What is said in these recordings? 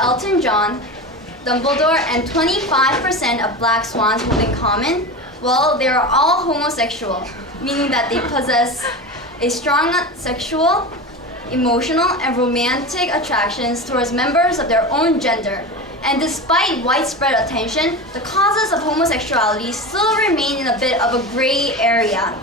Elton John, Dumbledore, and 25% of black swans have in common? Well, they are all homosexual, meaning that they possess a strong sexual, emotional, and romantic attractions towards members of their own gender. And despite widespread attention, the causes of homosexuality still remain in a bit of a gray area.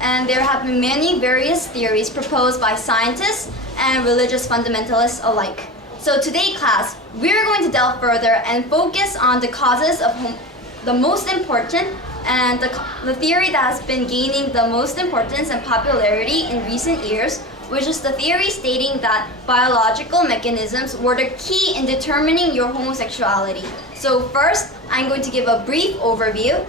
And there have been many various theories proposed by scientists and religious fundamentalists alike. So today, class, we're going to delve further and focus on the causes of the most important and the theory that has been gaining the most importance and popularity in recent years, which is the theory stating that biological mechanisms were the key in determining your homosexuality. So first, I'm going to give a brief overview.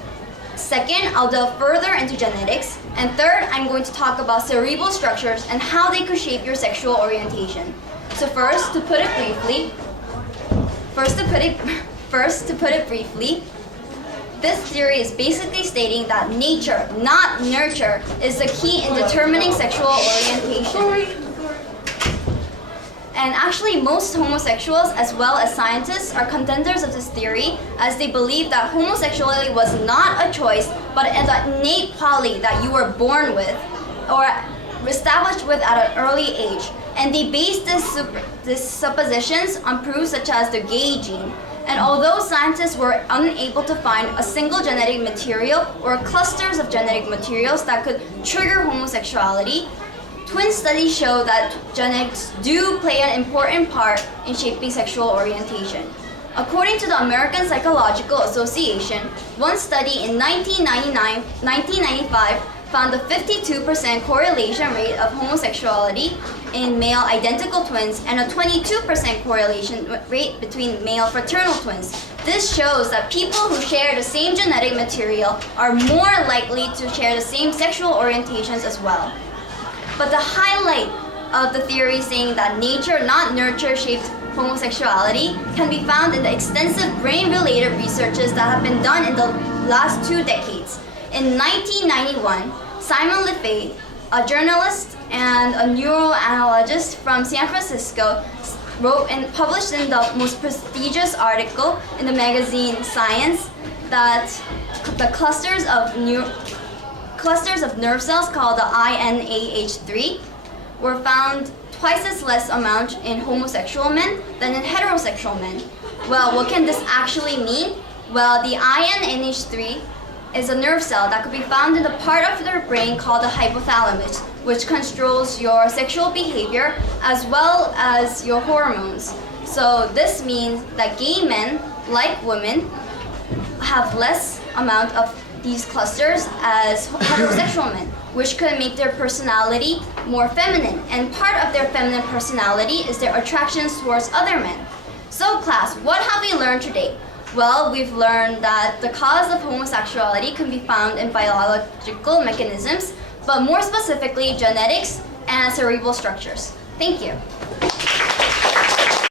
Second, I'll delve further into genetics. And third, I'm going to talk about cerebral structures and how they could shape your sexual orientation. So first, to put it briefly, this theory is basically stating that nature, not nurture, is the key in determining sexual orientation. And actually, most homosexuals, as well as scientists, are contenders of this theory, as they believe that homosexuality was not a choice, but an innate quality that you were born with, or established with at an early age. And they base these suppositions on proofs such as the gay gene. And although scientists were unable to find a single genetic material or clusters of genetic materials that could trigger homosexuality, twin studies show that genetics do play an important part in shaping sexual orientation. According to the American Psychological Association, one study in 1995 found a 52% correlation rate of homosexuality in male identical twins and a 22% correlation rate between male fraternal twins. This shows that people who share the same genetic material are more likely to share the same sexual orientations as well. But the highlight of the theory saying that nature, not nurture, shaped homosexuality can be found in the extensive brain-related researches that have been done in the last 2 decades. In 1991, Simon Lefebvre, a journalist and a neuroanalyst from San Francisco, wrote and published in the most prestigious article in the magazine Science that the clusters of nerve cells called the INAH3 were found twice as less amount in homosexual men than in heterosexual men. Well, what can this actually mean? Well, the INAH3 is a nerve cell that could be found in the part of their brain called the hypothalamus, which controls your sexual behavior as well as your hormones. So this means that gay men, like women, have less amount of these clusters as heterosexual men, which could make their personality more feminine. And part of their feminine personality is their attractions towards other men. So class, what have we learned today? Well, we've learned that the cause of homosexuality can be found in biological mechanisms, but more specifically genetics and cerebral structures. Thank you.